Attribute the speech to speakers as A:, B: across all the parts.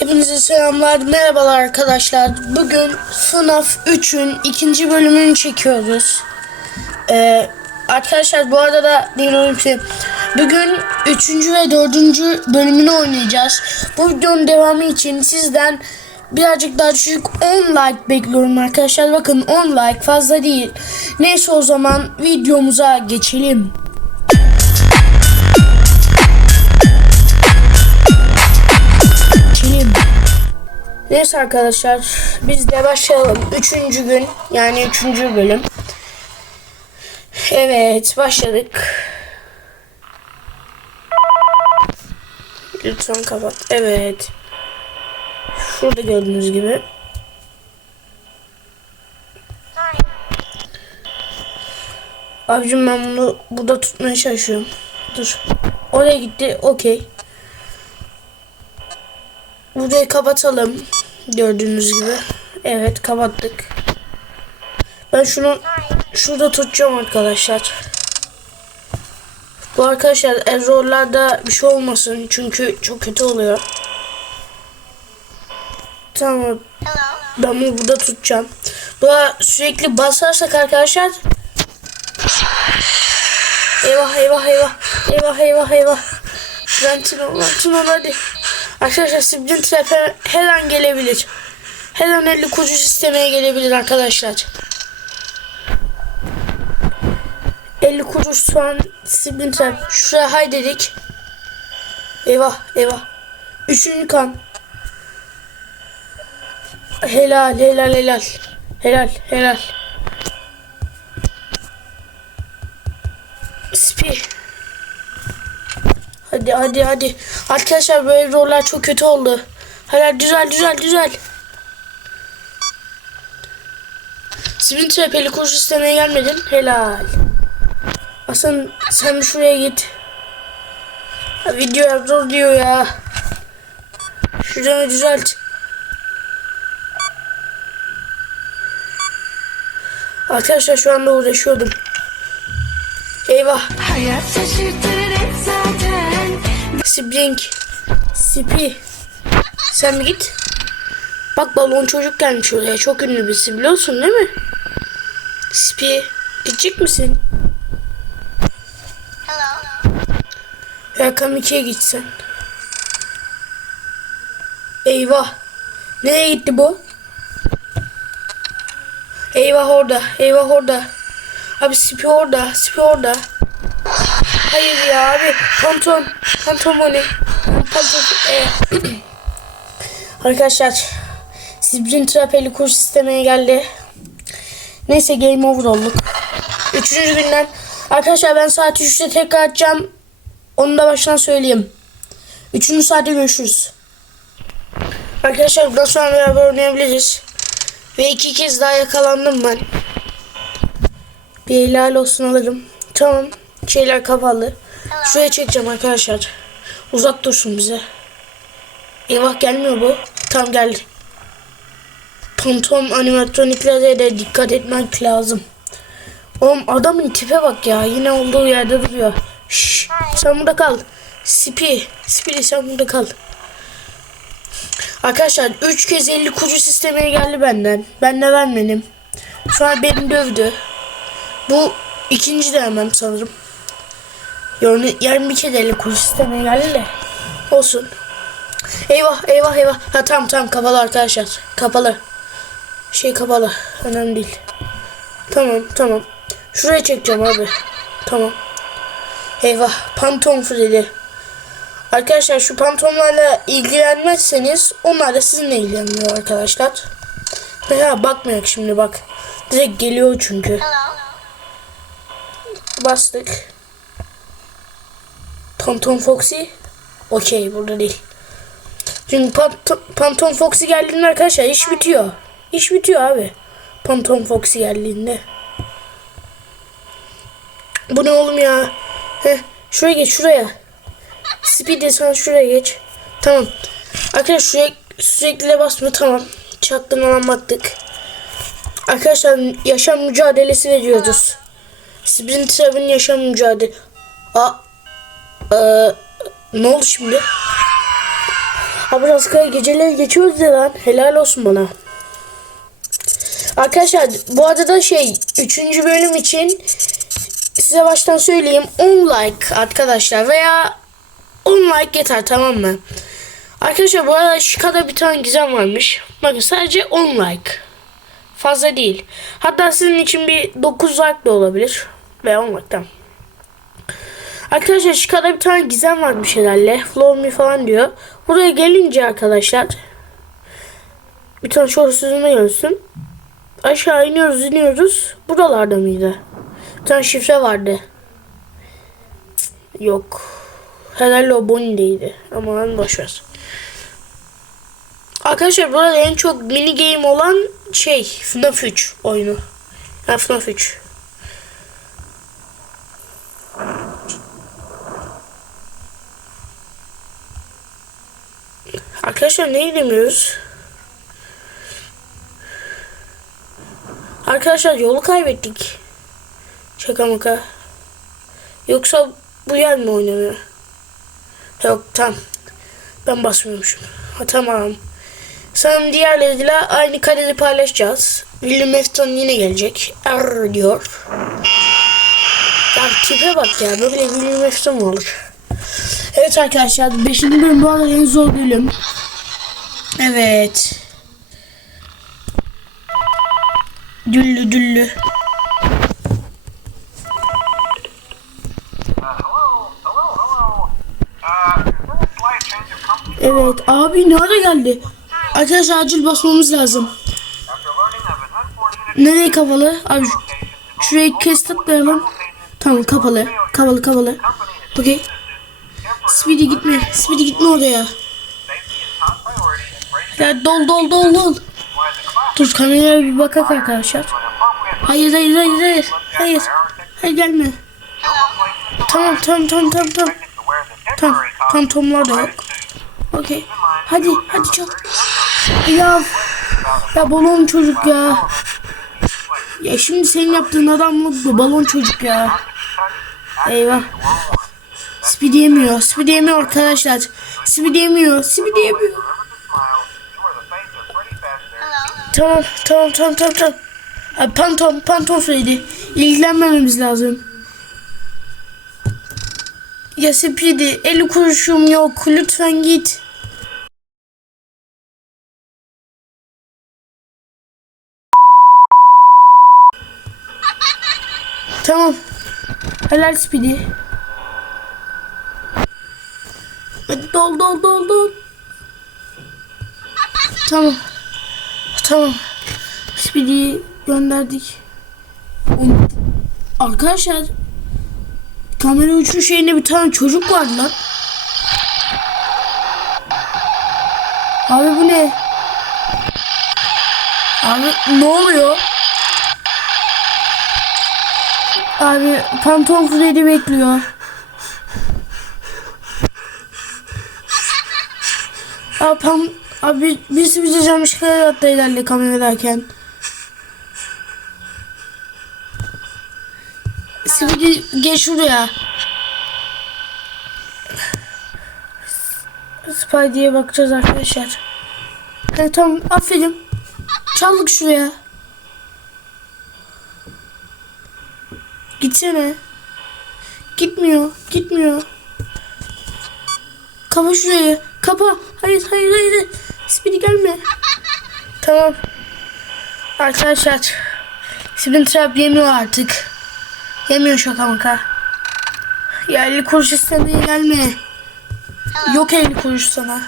A: Hepinize selamlar, merhabalar arkadaşlar. Bugün FNAF 3'ün ikinci bölümünü çekiyoruz. Ee, arkadaşlar bu arada da dinleyin şey. Bugün üçüncü ve dördüncü bölümünü oynayacağız. Bu videonun devamı için sizden birazcık daha düşük 10 like bekliyorum arkadaşlar. Bakın 10 like fazla değil. Neyse o zaman videomuza. Geçelim. Neyse arkadaşlar biz de başlayalım. Üçüncü gün yani üçüncü bölüm. Evet başladık. Lütfen kapat. Evet. Şurada gördüğünüz gibi. Abicim ben bunu burada tutmaya çalışıyorum. Dur. Oraya gitti. Okey. Burayı kapatalım. Gördüğünüz gibi. Evet kapattık. Ben şunu şurada tutacağım arkadaşlar. Bu arkadaşlar errorlarda bir şey olmasın. Çünkü çok kötü oluyor. Tamam. Ben bunu burada tutacağım. Buna sürekli basarsak arkadaşlar Eyvah eyvah eyvah. Eyvah eyvah eyvah. Rentino, Rentino hadi. Arkadaşlar Sibrin Trap her, an gelebilir. Her an 50 kuruş istemeye gelebilir arkadaşlar. 50 kuruş şu an Sibrin Trap. Şuraya hay dedik. Eyvah eyvah. Üçüncü kan. Helal helal helal. Helal helal. Spi. Hadi hadi hadi. Arkadaşlar böyle roller çok kötü oldu. Hadi düzel düzel düzel. Hep 50 kuruş istemeye gelmedin. Helal. Aslan sen bir şuraya git. Ha, video yap diyor ya. Şuradan düzelt. Arkadaşlar şu anda uğraşıyordum. Eyvah.
B: Hayat şaşırtır
A: Sibling. Sipi. Sen git? Bak balon çocuk gelmiş oraya. Çok ünlü birisi biliyorsun değil mi? Sipi. Gidecek misin? Rakam 2'ye gitsen. Eyvah. Nereye gitti bu? Eyvah orada. Eyvah orada. Abi Sipi orada. Sipi orada. Hayır ya abi. Pantolon. Pantolon ne? Pantolon. Ee. Arkadaşlar. Sibrin Trapeli kurs istemeye geldi. Neyse game over olduk. Üçüncü günden. Arkadaşlar ben saat 3'te tekrar açacağım. Onu da baştan söyleyeyim. Üçüncü saatte görüşürüz. Arkadaşlar bundan sonra beraber oynayabiliriz. Ve iki kez daha yakalandım ben. Bir helal olsun alırım. Tamam. Şeyler kapalı. Şuraya çekeceğim arkadaşlar. Uzak dursun bize. Eyvah gelmiyor bu. Tam geldi. Pantom animatroniklere de dikkat etmek lazım. Oğlum adamın tipe bak ya. Yine olduğu yerde duruyor. Şşş, sen burada kal. Sipi. Sipi sen burada kal. Arkadaşlar 3 kez 50 kuruş istemeye geldi benden. Ben de vermedim. Şu an beni dövdü. Bu ikinci denemem sanırım. Yani yarın bir kere 50 kuruş istemeye geldi de. Olsun. Eyvah eyvah eyvah. Ha tamam tamam kapalı arkadaşlar. Kapalı. Şey kapalı. Önemli değil. Tamam tamam. Şuraya çekeceğim abi. Tamam. Eyvah. Pantom Freddy. Arkadaşlar şu pantomlarla ilgilenmezseniz onlar da sizinle ilgileniyor arkadaşlar. Mesela bakmayak şimdi bak. Direkt geliyor çünkü. Bastık. Pantom Foxy. Okey burada değil. Çünkü Pantom, Pantom Foxy geldiğinde arkadaşlar iş bitiyor. İş bitiyor abi. Pantom Foxy geldiğinde. Bu ne oğlum ya? Heh, şuraya geç şuraya. Speedy sen şuraya geç. Tamam. Arkadaşlar şuraya sürekli de basma tamam. Çaktırmadan baktık. Arkadaşlar yaşam mücadelesi veriyoruz. Sprint Trap'in yaşam mücadele. Aa, ee, ne oldu şimdi? Abi rastgele geceleri geçiyoruz ya lan. Helal olsun bana. Arkadaşlar bu arada şey 3. bölüm için size baştan söyleyeyim 10 like arkadaşlar veya 10 like yeter tamam mı? Arkadaşlar bu arada Şika'da bir tane gizem varmış. Bakın sadece 10 like. Fazla değil. Hatta sizin için bir 9 like de olabilir. Veya 10 like tamam. Arkadaşlar Şika'da bir tane gizem varmış herhalde. Flow me falan diyor. Buraya gelince arkadaşlar bir tane şort sözüne görsün. Aşağı iniyoruz iniyoruz. Buralarda mıydı? Bir tane şifre vardı. Yok. Herhalde o Bonnie'deydi. Ama boşver. Arkadaşlar burada en çok mini game olan şey FNAF 3 oyunu. Yani FNAF 3. Arkadaşlar ne gidemiyoruz? Arkadaşlar yolu kaybettik. Şaka maka. Yoksa bu yer mi oynanıyor? Yok tamam. Ben basmıyormuşum. Ha tamam. Sanırım diğerleriyle aynı karede paylaşacağız. William Afton yine gelecek. Er diyor. Ya tipe bak ya. Böyle William Afton mu olur? Evet arkadaşlar. 5. bölüm bu arada en zor bölüm. Evet. Düllü düllü. Evet abi nerede geldi? Arkadaşlar acil basmamız lazım. Nereye kapalı? Abi şu- şurayı kes tıklayalım. Tamam kapalı. Kapalı kapalı. Okey. Speedy gitme. Speedy gitme oraya. Ya dol dol dol dol. Dur kameraya bir bakak arkadaşlar. Hayır hayır hayır hayır. Hayır. Hayır gelme. Tamam tamam tamam tamam tamam. Tamam.
C: costume
A: Fantomlar da yok. Okey. Hadi hadi çal. Ya. Ya balon çocuk ya. Ya şimdi senin yaptığın adamlık bu balon çocuk ya. Eyvah. Speed yemiyor. Speed yemiyor arkadaşlar. Speed yemiyor. Speed yemiyor. Tamam tamam tamam tamam tamam. Abi pantom pantom söyledi. İlgilenmememiz lazım. Ya Speedy 50 kuruşum yok. Lütfen git. Tamam. Helal Speedy. Hadi dol dol dol dol. Tamam. Tamam. Speedy'yi gönderdik. Arkadaşlar kamera uçuş şeyinde bir tane çocuk vardı lan. Abi bu ne? Abi ne oluyor? Abi Phantom Freddy bekliyor. Pam, abi birisi bize camışkaya attı ilerle kameradayken. Şimdi geç şuraya. Spidey'e bakacağız arkadaşlar. Evet tamam aferin. Çaldık şuraya. Gitsene. Gitmiyor. Gitmiyor. Kapa şurayı. Kapa. Hayır hayır hayır. Speedy gelme. Tamam. Arkadaşlar. Spin Trap yemiyor artık. Yemiyor şaka maka. 50 kuruş istemeye gelme. Yok 50 kuruş sana.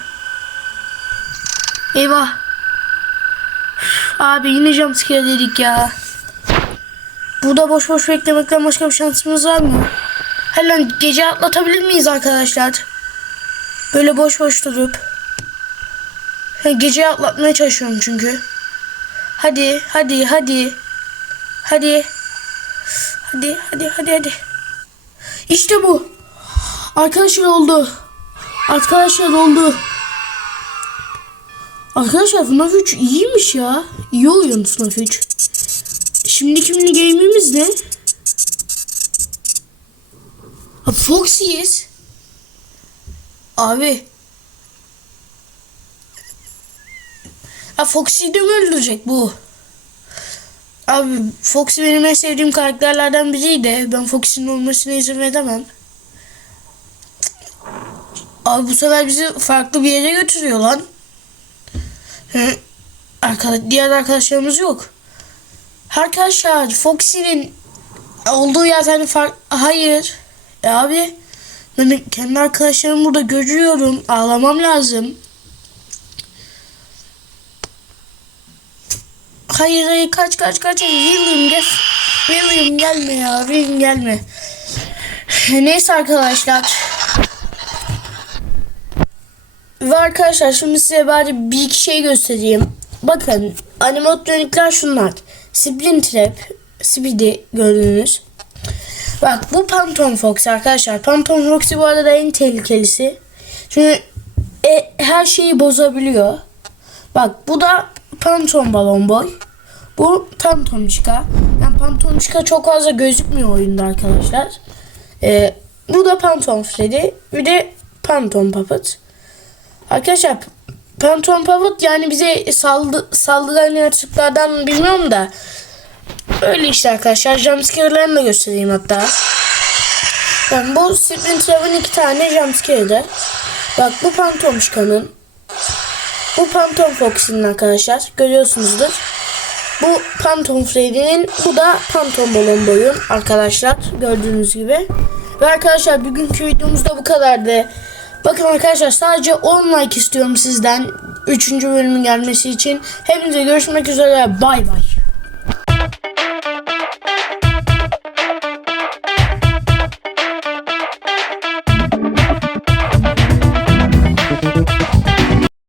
A: Eyvah. Üf, Abi yine jumpscare dedik ya. Burada boş boş beklemekten başka bir şansımız var mı? Hemen gece atlatabilir miyiz arkadaşlar? Böyle boş boş durup. Gece atlatmaya çalışıyorum çünkü. Hadi, hadi, hadi. Hadi. Hadi, hadi, hadi, hadi. İşte bu. Arkadaşlar oldu. Arkadaşlar oldu. Arkadaşlar FNAF 3 iyiymiş ya. İyi oyun FNAF 3. Şimdiki mini game'imiz ne? Foxy'yiz. Abi. Ha Foxy'yi de mi öldürecek bu? Abi Foxy benim en sevdiğim karakterlerden biriydi. Ben Foxy'nin olmasına izin veremem. Abi bu sefer bizi farklı bir yere götürüyor lan. Hı. Arkadaş, diğer arkadaşlarımız yok. Arkadaşlar Foxy'nin olduğu yerden fark... Hayır. E abi ben kendi arkadaşlarımı burada görüyorum. Ağlamam lazım. Hayır hayır kaç kaç kaç. William gel. William gelme ya. William gelme. Neyse arkadaşlar. Ve arkadaşlar şimdi size bari bir iki şey göstereyim. Bakın animatronikler şunlar. Splintrap, Speedy gördünüz. Bak bu Phantom Fox arkadaşlar. Phantom Foxy bu arada en tehlikelisi. Çünkü e, her şeyi bozabiliyor. Bak bu da Phantom Balon Boy. Bu Phantom Chica. Yani Phantom Chica çok fazla gözükmüyor oyunda arkadaşlar. E, bu da Phantom Freddy. Bir de Phantom Puppet. Arkadaşlar Phantom Puppet yani bize saldı, saldıran yaratıklardan bilmiyorum da öyle işte arkadaşlar. Jumpscare'larını da göstereyim hatta. Yani bu Splinter'ın iki tane jumpscare'ı. Bak bu Phantom Chica'nın. Bu Phantom Foxy'nin arkadaşlar. Görüyorsunuzdur. Bu Phantom Freddy'nin. Bu da Phantom Balon Boy'un arkadaşlar. Gördüğünüz gibi. Ve arkadaşlar bugünkü videomuzda bu kadardı. Bakın arkadaşlar sadece 10 like istiyorum sizden. 3. bölümün gelmesi için. Hepinize görüşmek üzere. Bay bay.